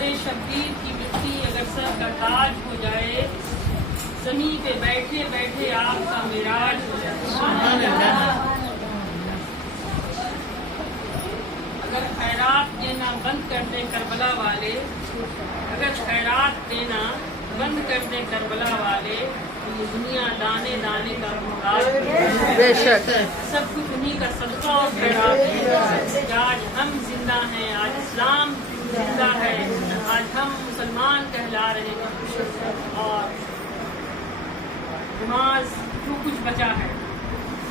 درے شبیر کی مٹی اگر سر کا تاج ہو جائے، زمین پہ بیٹھے بیٹھے آپ کا معراج ہو جائے۔ اگر خیرات دینا بند کر دیں کربلا والے، اگر خیرات دینا بند کر دیں کربلا والے، تو یہ دنیا دانے دانے کا محتاج بے شک سب کچھ انہیں کا صدقہ اور خیرات ہے۔ آج ہم زندہ ہیں، آج اسلام زندہ ہے، آج ہم مسلمان کہلا رہے ہیں، اور نماز جو کچھ بچا ہے،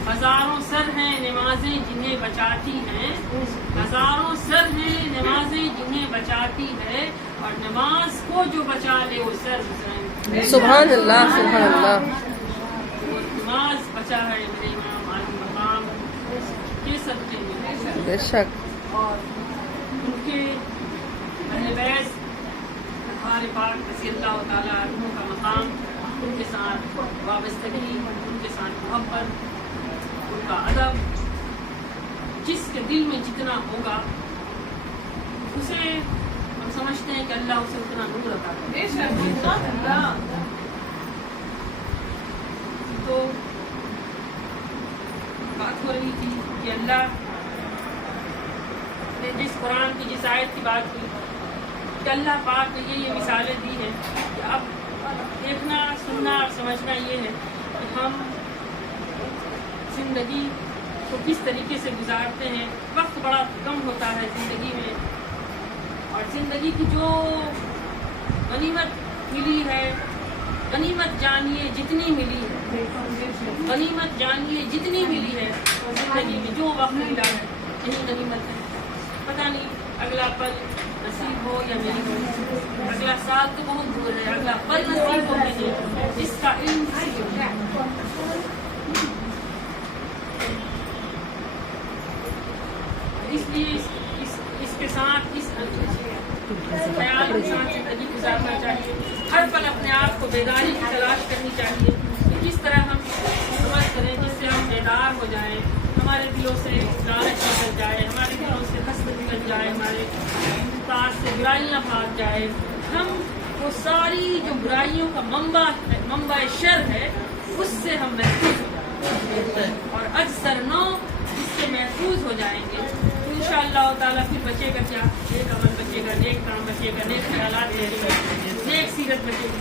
ہزاروں سر ہیں نمازیں جنہیں بچاتی ہیں، ہزاروں سر ہیں نمازیں جنہیں بچاتی ہے، اور نماز کو جو بچا لے وہ سر حسین۔ سبحان اللہ سبحان اللہ۔ وہ نماز بچا ہے میرے امام عالی مقام کے صدقے میں، بے شک اور ان کے اہل بیت اطہار پاک رضی اللہ تعالیٰ عنہ کا مقام، ان کے ساتھ وابستگی، ان کے ساتھ محبت، ان کا ادب، جس کے دل میں جتنا ہوگا اسے ہم سمجھتے ہیں کہ اللہ اسے اتنا نور عطا کرے۔ تو بات ہو رہی تھی کہ اللہ نے جس قرآن کی جس آیت کی بات کی کہ اللہ پاک نے یہ مثالیں دی ہیں کہ اب دیکھنا سننا اور سمجھنا یہ ہے کہ ہم زندگی کو کس طریقے سے گزارتے ہیں۔ وقت بڑا کم ہوتا ہے زندگی میں، اور زندگی کی جو غنیمت ملی ہے، غنیمت جانیے جتنی ملی ہے، غنیمت جانیے جتنی ملی ہے زندگی میں، جو وقت ملا ہے یہی غنیمت ہے۔ پتہ نہیں اگلا پل نصیب ہو یا نہیں ہو، اگلا سال تو بہت دور ہے، اگلا پل نصیب ہو یا نہیں، اس کا علم کسی کو نہیں۔ اس لیے اس کے ساتھ اس خیال کے ساتھ زندگی گزارنا چاہیے۔ ہر پل اپنے آپ کو بیداری کی تلاش کرنی چاہیے کہ کس طرح ہم عمل کریں جس سے ہم بیدار ہو جائیں، ہمارے دلوں سے لالچ نکل جائے، ہمارے دلوں سے حسد نکل جائے، ہمارے پاس سے برائیاں بھاگ جائے، ہم وہ ساری جو برائیوں کا منبع شر ہے اس سے ہم محفوظ ہو جائیں، اور اکثر نو اس سے محفوظ ہو جائیں گے تو انشاءاللہ تعالیٰ پھر بچے گا کیا؟ نیک عمل بچے گا، نیک کام بچے گا، نیک خیالات بچے گا، نیک سیرت بچے گی،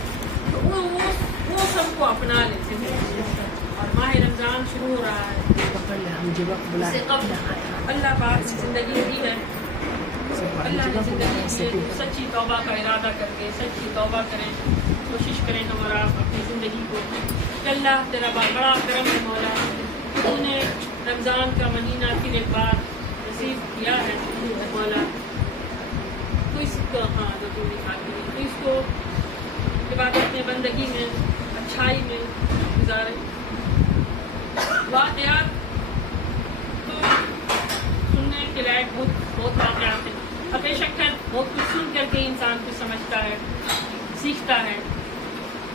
تو وہ سب کو اپنا لیتے ہیں۔ اور ماہ رمضان شروع ہو رہا ہے، اسے قبل اللہ پاک کی زندگی دی ہے، اللہ نے زندگی دی ہے، سچی توبہ کا ارادہ کر کے سچی توبہ کریں، کوشش کریں ہم اور آپ اپنی زندگی کو کہ اللہ تیرا بڑا کرم ہے مولا، تو نے رمضان کا مہینہ پھر ایک بار نصیب کیا ہے مولا، تو اس کو تو اس کو عبادت میں، بندگی میں، اچھائی میں گزارے۔ واقعات تو سننے کے لائق بہت واقعات ہیں، بے شک ہے بہت کچھ سن کر کے انسان کچھ سمجھتا ہے، سیکھتا ہے،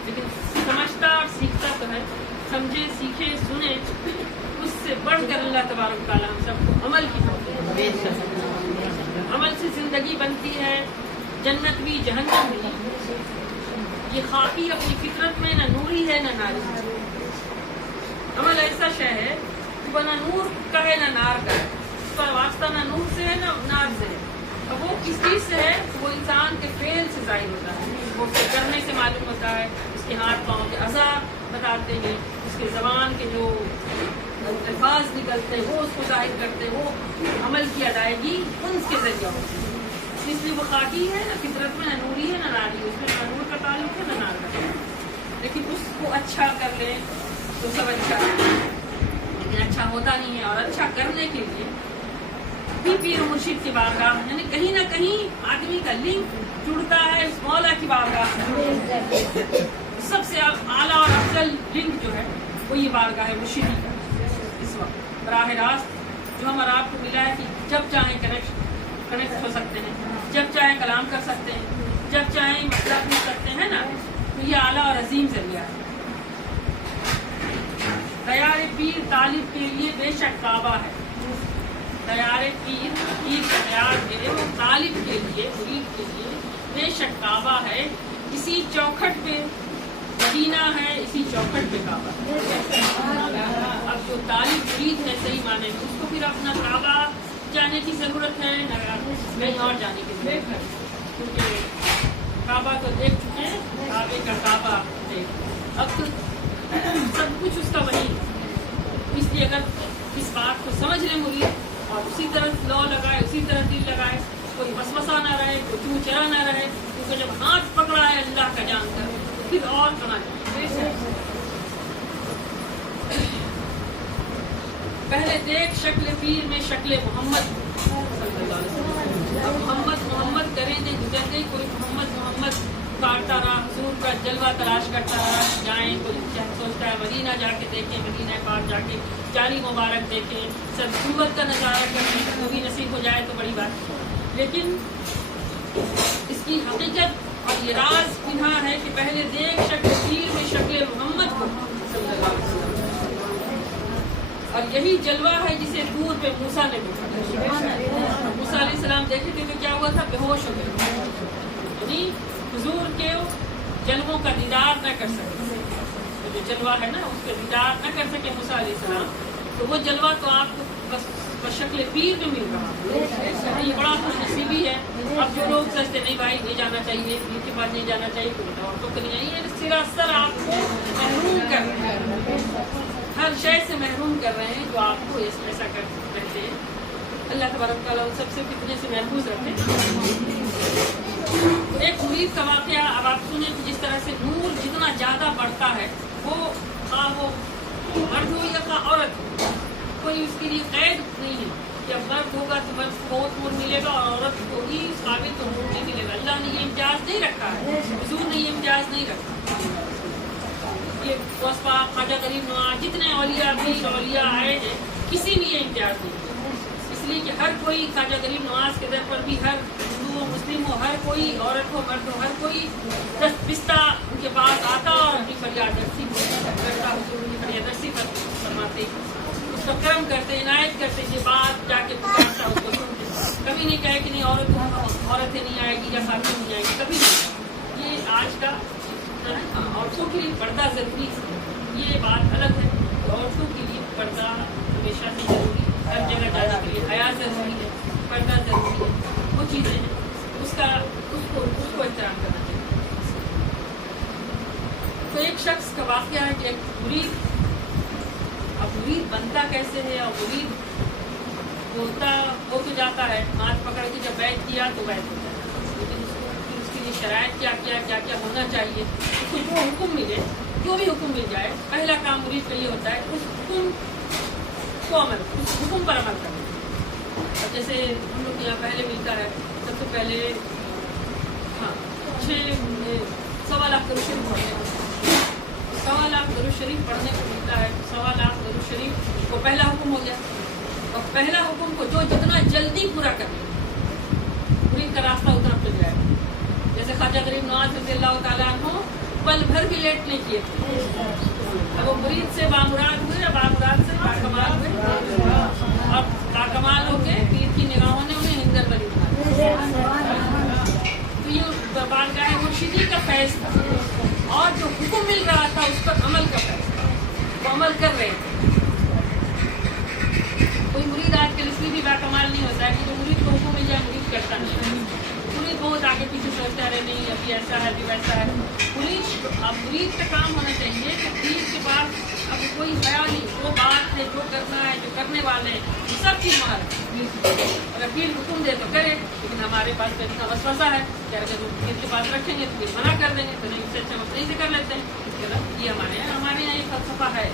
لیکن سمجھتا اور سیکھتا تو ہے، سمجھے سیکھے سنے اس سے بڑھ کر اللہ تبارک تعالیٰ ہم سب کو عمل کی توفیق دے۔ عمل سے زندگی بنتی ہے، جنت بھی جہنم بھی۔ یہ خاکی اپنی فطرت میں نہ نوری ہے نہ ناری ہے۔ عمل ایسا شے ہے کہ نہ نور کا ہے نہ نار کا ہے، اس کا واسطہ نہ نور سے ہے نہ نار سے ہے، اور وہ کس چیز سے ہے وہ انسان کے فعل سے ظاہر ہوتا ہے، وہ کرنے سے معلوم ہوتا ہے، اس کے ہاتھ پاؤں کے اعضاء بتاتے ہیں، اس کے زبان کے جو الفاظ نکلتے ہیں وہ اس کو ظاہر کرتے ہیں، وہ عمل کی ادائیگی ان کے ذریعہ ہوتی ہے۔ اس لیے وہ خاکی ہے نہ فطرت میں نہ نوری ہے نہ ناری ہے، اس میں نہ نور کا تعلق ہے نہ نار کا تعلق، لیکن اس کو اچھا کر لیں تو سب اچھا ہے، لیکن اچھا ہوتا نہیں ہے، اور اچھا کرنے کے لیے بھی پیر مرشد کی بارگاہ، یعنی کہیں نہ کہیں آدمی کا لنک جڑتا ہے اس مولا کی بارگاہ سے۔ سب سے اعلیٰ اور افضل لنک جو ہے وہ یہ بارگاہ مرشدی کا اس وقت براہ راست جو ہمارا آپ کو ملا ہے کہ جب چاہیں کنیکٹ ہو سکتے ہیں، جب چاہیں کلام کر سکتے ہیں، جب چاہیں مسئلہ پوچھ سکتے ہیں نا، تو یہ اعلیٰ اور عظیم ذریعہ ہے۔ دیار پیر طالب کے لیے بے شک کعبہ ہے، دیار پیر کی دیار ہے وہ طالب کے لیے، مرید کے لیے بے شک کعبہ ہے اسی چوکھٹ پہ، مدینہ ہے اسی چوکھٹ پہ کعبہ ہے۔ اب جو طالب مرید ہے صحیح معنی میں، اس کو پھر اپنا کعبہ جانے کی ضرورت ہے نہ کہیں اور جانے کی ضرورت ہے، کیونکہ کعبہ تو دیکھ چکے ہیں، کعبے کا کعبہ دیکھ، اب تو سب کچھ اس کا وہی ہے۔ اس لیے اگر اس بات کو سمجھ لیں مرید اور اسی طرح لو لگائے، اسی طرح دل لگائے، کوئی وسوسہ نہ رہے، کوئی چوں چرا نہ رہے، کیونکہ جب ہاتھ پکڑا ہے اللہ کا جان کر پھر اور کہاں جائے۔ پہلے دیکھ شکل پیر میں شکل محمد صلی اللہ علیہ وسلم، اب محمد محمد کریں گے گزر گئی، کوئی محمد محمد کاٹتا رہا، حضور کا جلوہ تلاش کرتا رہا، جائیں کوئی سوچتا ہے مدینہ جا کے دیکھیں، مدینہ پاک جا کے جالی مبارک دیکھیں، سب صورت کا نظارہ کریں، وہ بھی نصیب ہو جائے تو بڑی بات۔ لیکن اس کی حقیقت اور یہ راز یہاں ہے کہ پہلے دیکھ شکل پیر میں شکل محمد کو صلی اللہ علیہ وسلم، اور یہی جلوہ ہے جسے دور پہ موسیٰ نے دیکھا۔ موسیٰ علیہ السلام دیکھے تھے تو کیا ہوا تھا؟ بے ہوش ہو گئے، یعنی حضور کے جلووں کا دیدار نہ کر سکے، جو جلوہ ہے نا اس کا دیدار نہ کر سکے موسیٰ علیہ السلام، تو وہ جلوہ تو آپ کو بس شکل پیر میں مل رہا، یہ بڑا خوش نصیبی ہے۔ اب جو لوگ سوچتے نہیں بھائی نہیں جانا چاہیے، پیر کے پاس نہیں جانا چاہیے، تو عورتوں کے لیے نہیں ہے، سراسر آپ کو محروم کر رہے ہیں، ہر شے سے محروم کر رہے ہیں جو آپ کو ایسا کہتے ہیں۔ اللہ تبارک تعالیٰ ان سب سے فتنے سے محفوظ رکھے۔ ایک مرید کا واقعہ اب آپ سنیں کہ جس طرح سے نور جتنا زیادہ بڑھتا ہے، وہ مرد ہو یا عورت ہو، کوئی اس کے لیے قید نہیں ہے کہ اب مرد ہوگا تو مرد کو بہت نور ملے گا اور عورت ہوگی اس قابل تو نور نہیں ملے گا۔ اللہ نے یہ امتیاز نہیں رکھا ہے، حضور نے یہ امتیاز نہیں رکھا۔ یہ وصفہ خواجہ غریب نواز جتنے اولیاء بھی اولیاء آئے ہیں، کسی نے یہ امتیاز نہیں کیا، اس لیے کہ ہر کوئی خواجہ غریب نواز کے در پر بھی ہر ہندو ہو مسلم ہو، ہر کوئی عورت ہو مرد ہو، ہر کوئی دست بستہ ان کے پاس آتا اور اپنی فریاد رسی کرتا، حضور کی فریاد رسی فرماتے، اس کا کرم کرتے، عنایت کرتے، یہ بات جا کے پکارتا اس کو سنتے، کبھی نہیں کہے کہ نہیں عورتیں نہیں آئے گی یا خاتون نہیں آئے گی، کبھی نہیں۔ یہ آج کا عورتوں کے لیے پردہ ضروری ہے، یہ بات الگ ہے، عورتوں کے لیے پردہ ہمیشہ سے ضروری، ہر جگہ جانے کے لیے حیا ضروری ہے، پردہ ضروری ہے، وہ چیزیں ہیں، اس کو احترام کرنا چاہیے۔ تو ایک شخص کا واقعہ ہے کہ ایک مرید، اب مرید بنتا کیسے ہے، اور مرید ہوتا ہو تو جاتا ہے، ہاتھ پکڑ کے جب بیعت کیا تو بیعت ہوتا ہے، لیکن اس کے لیے شرائط کیا کیا ہونا چاہیے، اس کو جو حکم ملے، جو بھی حکم مل جائے، پہلا کام مرید کا یہ ہوتا ہے اس حکم کو اس حکم پر عمل کرنا۔ اب جیسے ہم لوگ یہاں پہلے ملتا ہے، سب سے پہلے 6.25 لاکھ درود شریف پڑھنے کو، 1.25 لاکھ درود شریف پڑھنے کو ملتا ہے، 1.25 لاکھ درود شریف وہ پہلا حکم ہو گیا، اور پہلا حکم کو جو جتنا جلدی پورا کر لے مرید کا راستہ اتنا کھل جائے گا۔ جیسے خواجہ غریب نواز رضی اللہ تعالیٰ عنہ پل بھر بھی لیٹ نہیں کیے تھے، اب وہ مرید سے بامراد ہوئے، بامراد سے باکمال ہوئے، اور باکمال ہو کے پیر کی نگاہوں نے انہیں ہندر ولی بنا۔ تو یہ بارگاہ مرشدی کا فیض تھا، اور جو حکم مل رہا تھا اس پر عمل کا فیض تھا، وہ عمل کر رہے تھے۔ کوئی مرید آج کل اس لیے بھی باکمال نہیں ہوتا ہے کہ جو مرید کو حکم مل جائے مرید کرتا نہیں، مرید بہت آگے پیچھے سوچتا رہے، نہیں ابھی ایسا ہے ابھی ویسا ہے۔ مرید کا کام ہونا چاہیے کہ پیر کے پاس اب کوئی خیال نہیں، جو بات ہے جو کرنا ہے جو کرنے والے ہیں سب چیز مہار ہے، اگر پیر حکم دے تو کرے، لیکن ہمارے پاس تو اتنا وسوسہ ہے کہ اگر وہ پیر کے پاس رکھیں گے تو پھر منع کر دیں گے، تو نہیں، اس سے اچھا اپنے سے کر لیتے ہیں۔ یہ ہمارے یہاں یہ فلسفہ ہے،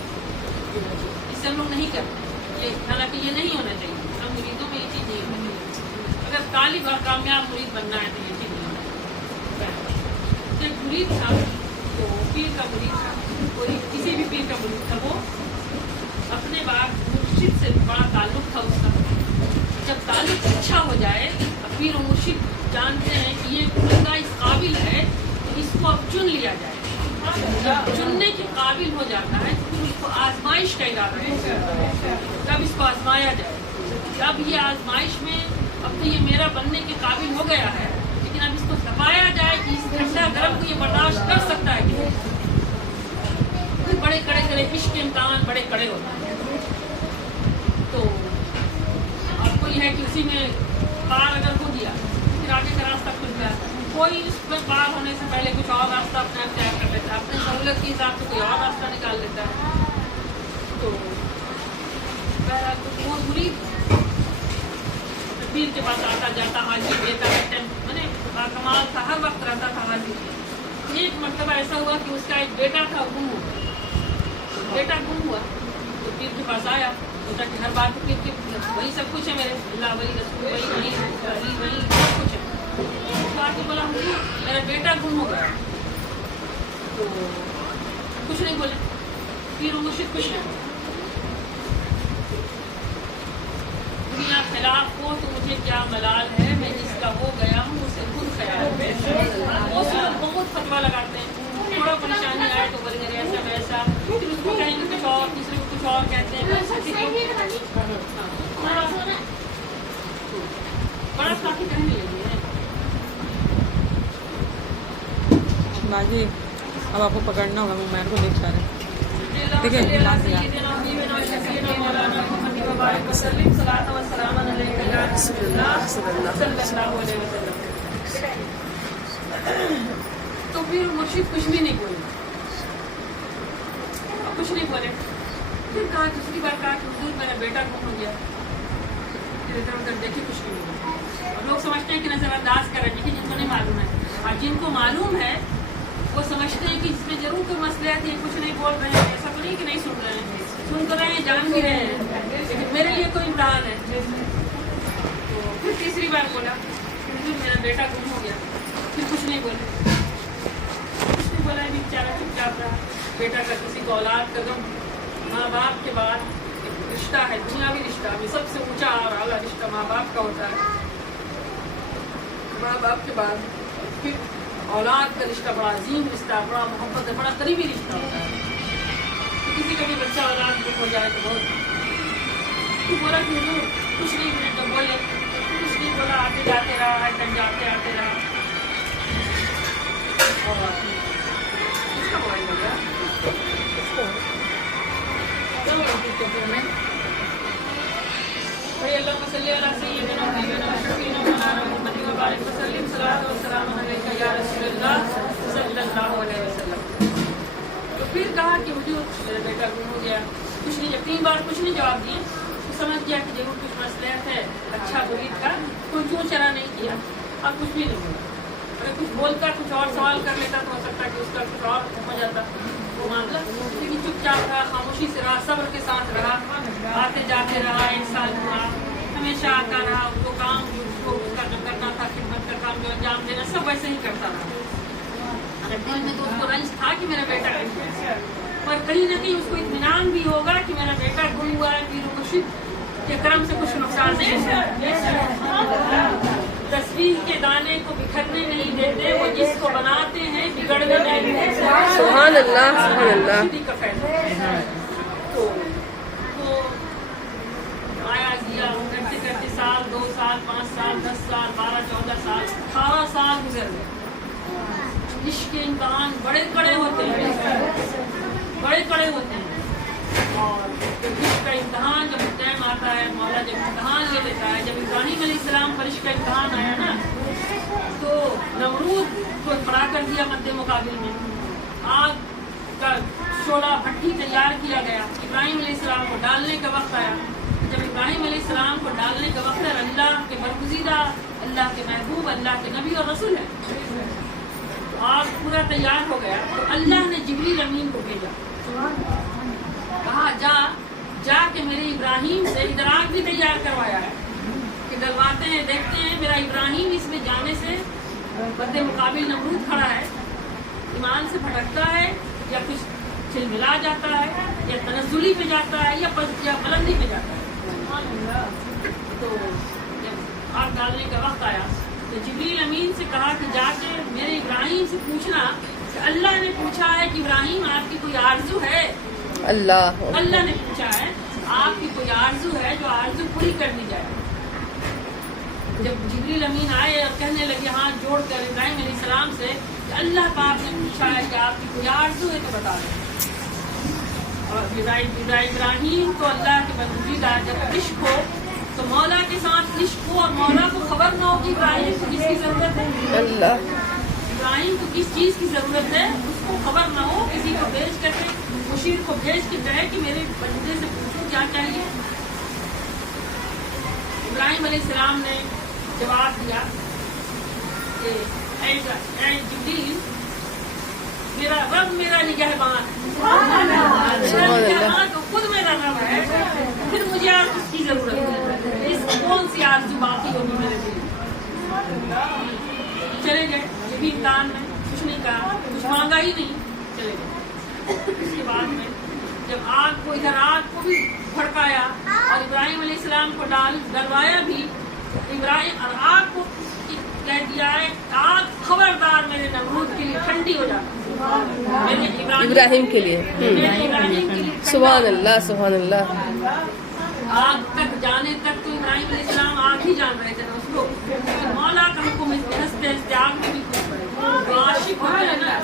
اس سے ہم لوگ نہیں کرتے، یہ حالانکہ یہ نہیں ہونا چاہیے، ہم مریدوں میں یہ چیز نہیں ہونا چاہیے، اگر طالب اور کامیاب مرید بننا ہے تو یہ چیز نہیں ہونا چاہیے۔ ایک مرید تھا تو پیر کا مرید تھا، کوئی کسی بھی پیر کا مرید تھا، وہ اپنے بعد مرشد سے بڑا تعلق تھا اس کا، جب تعلق اچھا ہو جائے پیر و مرشد جانتے ہیں کہ یہ بندہ اس قابل ہے تو اس کو اب چن لیا جائے، جب چننے کے قابل ہو جاتا ہے تو پھر اس کو آزمائش کا ارادہ ہے، تب اس کو آزمایا جائے، جب یہ آزمائش میں اب تو یہ میرا بننے کے قابل ہو گیا ہے، لیکن اب اس کو پایا جائے کہ اس ٹھنڈا گرم کو یہ برداشت کر سکتا ہے کہ بڑے کڑے کڑے عشق کے امتحان بڑے کڑے ہوتے ہیں. تو اب کوئی ہے کہ اسی میں پار اگر ہو گیا پھر آگے کا راستہ کھل گیا. کوئی اس میں پار ہونے سے پہلے کچھ اور راستہ اپنا اختیار کر لیتا ہے, اپنی سہولت کے حساب سے کوئی اور راستہ نکال لیتا ہے. تو بہرحال تو وہ مرید پیر کے پاس آتا جاتا حاضر دیتا ہے, میں نے کمال تھا, ہر وقت رہتا تھا حاضر. ایک مرتبہ ایسا ہوا کہ اس کا ایک بیٹا تھا گم ہوا. بیٹا گم ہوا تو پیر کے پاس آیا, سوچا کہ ہر بات پیر کے وہی سب کچھ ہے میرے, اللہ وہی رسول وہی وہی علی وہی سب کچھ ہے. تو آ کے بولا میرا بیٹا گم ہو گیا. تو کچھ نہیں بولے پیر و مرشد, کچھ نہیں. دنیا خلاف ہو تو مجھے کیا ملال ہے, میں جس کا ہو گیا ہوں اسے خود خیال ہے. وہ صرف بہت فتوا لگاتے ہیں, تھوڑا پریشانی آئے تو بولیں گے ایسا ویسا, پھر اس کو کہیں گے کچھ اور, تیسرے کو کچھ اور کہتے ہیں. بڑا کافی کہنے لگی ہے. باجی اب آپ کو پکڑنا ہوگا, میں کو دیکھ پا رہے دیکھیں تو پھر مرشد کچھ بھی نہیں بولے, کچھ نہیں بولے. پھر کہا دوسری بار کہا کہ حضور میرا بیٹا گم ہو گیا. پھر ادھر ادھر دیکھے کچھ نہیں بولے. اور لوگ سمجھتے ہیں کہ نظر انداز کر رہے ہیں جن کو نہیں معلوم ہے, اور جن کو معلوم ہے وہ سمجھتے ہیں کہ اس میں ضرور کوئی مسئلہ ہے, کچھ نہیں بول رہے ہیں. ایسا تو نہیں کہ نہیں سن رہے ہیں, سن تو رہے ہیں, جان بھی رہے ہیں, لیکن میرے لیے کوئی امتحان ہے. تو پھر تیسری بار بولا حضور میرا بیٹا گم ہو گیا. پھر کچھ نہیں بولے, کچھ نہیں بولا, ابھی بیچارہ چپ چاپ رہا. بیٹا کا کسی کو اولاد کا غم, ماں باپ کے بعد ایک رشتہ ہے, دنیاوی رشتہ میں سب سے اونچا اور اعلیٰ رشتہ ماں باپ کا ہوتا ہے. ماں باپ کے بعد پھر اولاد کا رشتہ بڑا عظیم رشتہ, بڑا محبت ہے, بڑا قریبی رشتہ ہوتا ہے. کسی کا بھی بچہ اولاد گم ہو جائے تو بہت بولا کہ حضور کچھ نہیں بولے تو بولے, کچھ نہیں بولا, آتے جاتے رہا, ہر ٹائم جاتے آتے رہا. اور اس کا موبائل ہو گیا بھائی. اللہ صلی اللہ سیدنا حبیبنا شفیعنا مولانا محمد وبارک وسلم صلاۃ و سلام علیک یا رسول اللہ صلی اللہ علیہ وسلم. تو پھر کہا کہ حضور میرا بیٹا گم ہو گیا. کچھ نہیں, جب 3 بار کچھ نہیں جواب دیے تو سمجھ گیا کہ ضرور کچھ مسئلہ ہے, اچھا مرید کا کوئی چور چرا نہیں کیا. اب کچھ بھی نہیں بولا. اگر کچھ بولتا کچھ اور سوال کر لیتا تو ہو سکتا کہ اس کا کچھ اور ہو جاتا وہ معاملہ, لیکن چپ چاپ رہا, خاموشی سے رہا, صبر کے ساتھ رہا, آتے جاتے رہا. 1 سال ہوا, ہمیشہ آتا رہا. وہ کام جو اس کو اس کا جو کرنا تھا, خدمت کا کام جو انجام دینا, سب ویسے ہی کرتا رہا. اگر دل میں تو اس کو رنج تھا کہ میرا بیٹا گم ہوا, اور کہیں نہ کہیں اس کو اطمینان بھی ہوگا کہ میرا بیٹا گم ہوا ہے, پیر و مرشد کے کرم سے کچھ نقصان نہیں ہوا. تصویر کے دانے کو بکھرنے نہیں دیتے, وہ جس کو بناتے ہیں بگڑنے نہیں دیتے. سبحان اللہ, سبحان اللہ. تو آیا گیا, کرتے کرتے سال, 2 سال, 5 سال, 10 سال, 12, 14 سال, 18 سال گزر گئے. عشق کے امتحان بڑے کڑے ہوتے ہیں, بڑے کڑے ہوتے ہیں. اور عشق کا امتحان جب ٹائم آتا ہے, مولا جب امتحان لے لیتا ہے. جب ابراہیم علیہ السلام پر عشق کا امتحان آیا نا, تو نمرود کو کھڑا کر دیا مد مقابل میں. آگ کا شعلہ بھٹی تیار کیا گیا. ابراہیم علیہ السلام کو ڈالنے کا وقت آیا. جب ابراہیم علیہ السلام کو ڈالنے کا وقت ہے, اللہ کے برگزیدہ, اللہ کے محبوب, اللہ کے نبی اور رسول ہے. آگ پورا تیار ہو گیا تو اللہ نے جبریل امین کو بھیجا, کہا جا کے میرے ابراہیم سے ادھر آگ بھی تیار کروایا ہے کہ ڈلواتے ہیں, دیکھتے ہیں میرا ابراہیم اس میں جانے سے مد مقابل نمرود کھڑا ہے, ایمان سے بھٹکتا ہے یا کچھ چلملا جاتا ہے, یا تنزلی پہ جاتا ہے, یا بلندی پہ جاتا ہے. تو جب آگ ڈالنے کا وقت آیا تو جبریل امین سے کہا کہ جا کے میرے ابراہیم سے پوچھنا کہ اللہ نے پوچھا ہے کہ ابراہیم آپ کی کوئی آرزو ہے. اللہ نے پوچھا ہے آپ کی کوئی آرزو ہے جو آرزو پوری کرنی جائے. جب جبریل امین آئے اور کہنے لگے ہاتھ جوڑ کر ابراہیم علیہ السلام سے کہ اللہ پاک نے پوچھا ہے کہ آپ کی کوئی آرزو ہے تو بتا دیں. اور ابراہیم کو اللہ کے بندگیدہ جب عشق ہو تو مولا کے ساتھ عشق ہو اور مولا کو خبر نہ ہو کہ ابراہیم کو کس کی ضرورت ہے. اللہ ابراہیم کو کس چیز کی ضرورت ہے اس کو خبر نہ ہو, کسی کو بھیج کر کے مشیر کو بھیج کے کہے کہ میرے بندے سے پوچھو کیا چاہیے. ابراہیم علیہ السلام نے جواب دیا کہ اے جبریل, میرا رب میرا نگہبان تو خود میرا رب ہے, پھر مجھے آپ کس کی ضرورت ہے, اس کون سی آرزو باقی ہوگی میرے دل. چلے گئے, یہ بھی امتحان میں کچھ نہیں کہا, کچھ مانگا ہی نہیں, چلے گئے. اس کے بعد میں جب آگ کو ادھر آگ کو بھی بھڑکایا اور ابراہیم علیہ السلام کو ڈلوایا بھی, ابراہیم اور آگ کو کہہ دیا ہے آگ خبردار میرے نمرود کے لیے ٹھنڈی ہو جاتی, ابراہیم کے لیے. ابراہیم کے لیے سبحان اللہ سبحان اللہ. آگ تک جانے تک تو ابراہیم علیہ السلام آگ ہی جان رہے تھے نا اس کو, مولا کا حکم ہنستے ہنستے آگ میں بھی خوش پڑے. عاشق ہوتے ہیں نا,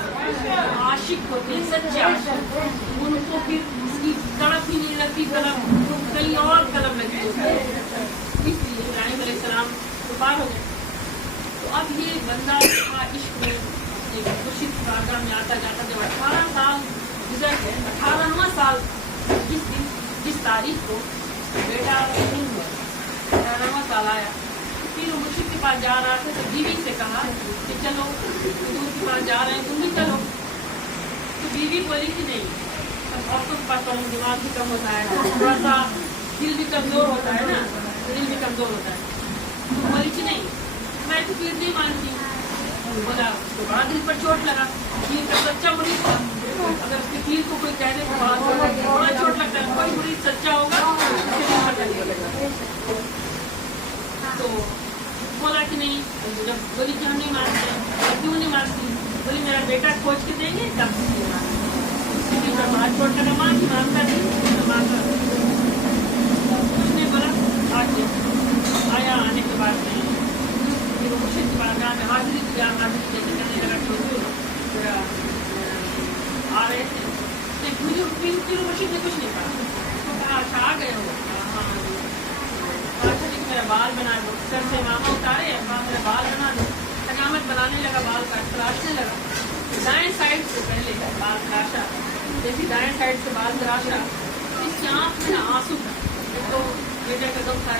عاشق ہوتے ہیں سچے عاشق, ان کو پھر اس کی طرف ہی نہیں لگتی طرف, تو کئی اور قلم لگی ہوتی ہے. اس لیے ابراہیم علیہ السلام تو پار ہو گئے. تو اب یہ بندہ عشق میں مرشد بارگاہ میں آتا جاتا جب 18 سال گزر گئے, 18واں سال جس تاریخ کو بیٹا نہیں ہوا, 18واں سال آیا, پھر وہ مرشد کے پاس جا رہا تھا تو بیوی سے کہا کہ چلو حضور کے پاس جا رہے ہیں تم بھی چلو. تو بیوی بولی کہ نہیں, اب عورتوں کے پاس تو دماغ بھی کم ہوتا ہے, تھوڑا سا دل بھی کمزور ہوتا ہے نا, دل بھی کمزور ہوتا ہے. تو بولی کہ نہیں میں تو پیر نہیں مانتی. بولا اس کو بڑا دل پر چوٹ لگا, پیر کا سچا مرید تھا, اگر اس کے پیر کو کوئی کہنے کو بڑا چوٹ لگتا ہے, کوئی مرید سچا ہوگا تو بولا کہ نہیں. جب بولی کہ ہم نہیں مانتے, کیوں نہیں مانتی, بولی میرا بیٹا کھوج کے دیں گے تب اس کا بڑا چوٹ لگا, ماں کی مانتا نہیں مانتا. اس نے بولا آیا, آنے کے بعد میں مرشد کے بارگاہ میں حاضری دیا, حاضری جیسے کہنے لگا کہ حضور آ رہے تھے. پھر مرشد نے کچھ نہیں کہا, اچھا آ گئے ہو, اچھا ٹھیک میرا بال بنا دو, سر سے ماما اتارے, میرا بال بنا دو. حجامت بنانے لگا, بال کاٹ تراشنے لگا. دائیں سائڈ سے پہلے بال تراشا, جیسے دائیں سائڈ سے بال تراشا, اس کی آنکھ میں آنسو تھا. تو بیٹے کا دم تھا,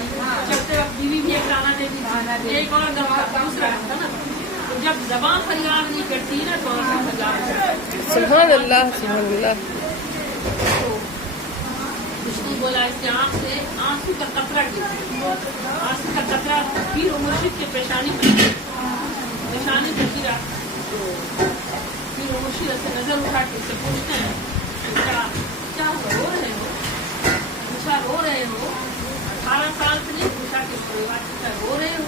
چلتے وقت بیوی بھی ایک لانا دیتی تھی, ایک اور دم تھا, دوسرا تھا نا. تو جب زبان فریاد نہیں کرتی نا تو فریاد. سبحان اللہ سبحان اللہ. کچھ نہیں بولا, اس کے آنکھ سے آنسو کا قطرہ گرا, آنسو کا قطرہ پھر وہ مرشد کے پیشانی پہ گرا. تو پھر وہ مرشد سے نظر اٹھا کے اسے پوچھتے ہیں کیا رو رہے ہو, اچھا رو رہے ہو, 18 سال سے نہیں پوچھا کہ اچھا رو رہے ہو.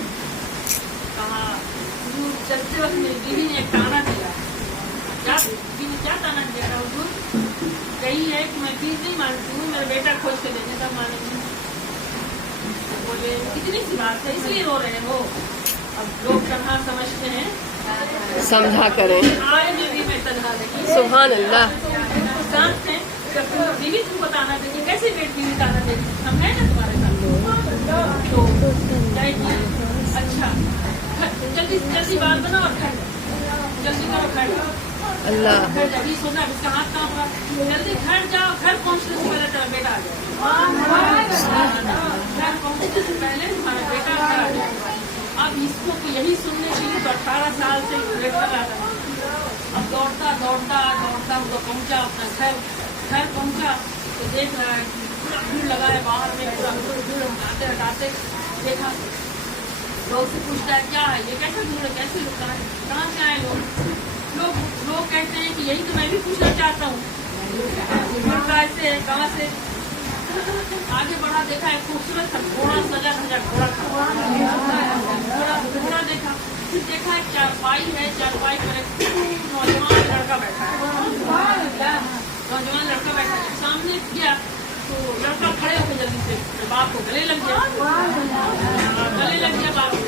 کہا چلتے وقت میری بیوی نے ایک تانا دیا. بیوی نے کیا تانا دیا تھا حضور, کہی ہے کہ میں پیر نہیں مانتی ہوں, میرا بیٹا کھوج کے دینے تب مانے گی. بولے کتنی سی بات ہے, اس لیے رو رہے ہو. اب لوگ تنہا سمجھتے ہیں, سمجھا کریں. آئے میں بھی میں تنہا نہیں. سبحان اللہ. ساتھ ہیں بیوی تم کو تانا دے گی, کیسے بیوی تانا دے گی, ہم ہیں نا تمہارے ساتھ. تو اچھا جلدی بات بنا اور گھر جلدی کرو, گھر اللہ جلدی سونا, اس کا ہاتھ کہاں پڑا, جلدی گھر جاؤ, گھر پہنچنے سے پہلے تیرا بیٹا آ جائے, گھر پہنچنے سے پہلے تمہارا بیٹا گھر آ جائے. اب اس کو یہی سننے کے لیے تو 18 سال سے ویٹ کر رہا تھا. اب دوڑتا وہ پہنچا اپنا گھر پہنچا تو دیکھ رہا ہے پورا بھیڑ لگا ہے باہر میں, پورا بھیڑ ہٹاتے دیکھا. لوگ سے پوچھتا ہے کیا ہے یہ, کیسے بھیڑ ہے, کیسے رکا ہے, کہاں سے آئے لوگ کہتے ہیں کہ یہی تو میں بھی پوچھنا چاہتا ہوں, کیسے ہے, کہاں سے. آگے بڑھا, دیکھا ایک خوبصورت تھا گھوڑا, سجا گھوڑا تھا, گھوڑا دیکھا. پھر دیکھا ایک چارپائی ہے, چارپائی پر ایک نوجوان لڑکا بیٹھا ہے, نوجوان لڑکا بیٹھا ہے. سامنے کیا تو لڑکا کھڑے ہو کے جلدی سے باپ کو گلے لگ گیا باپ کو.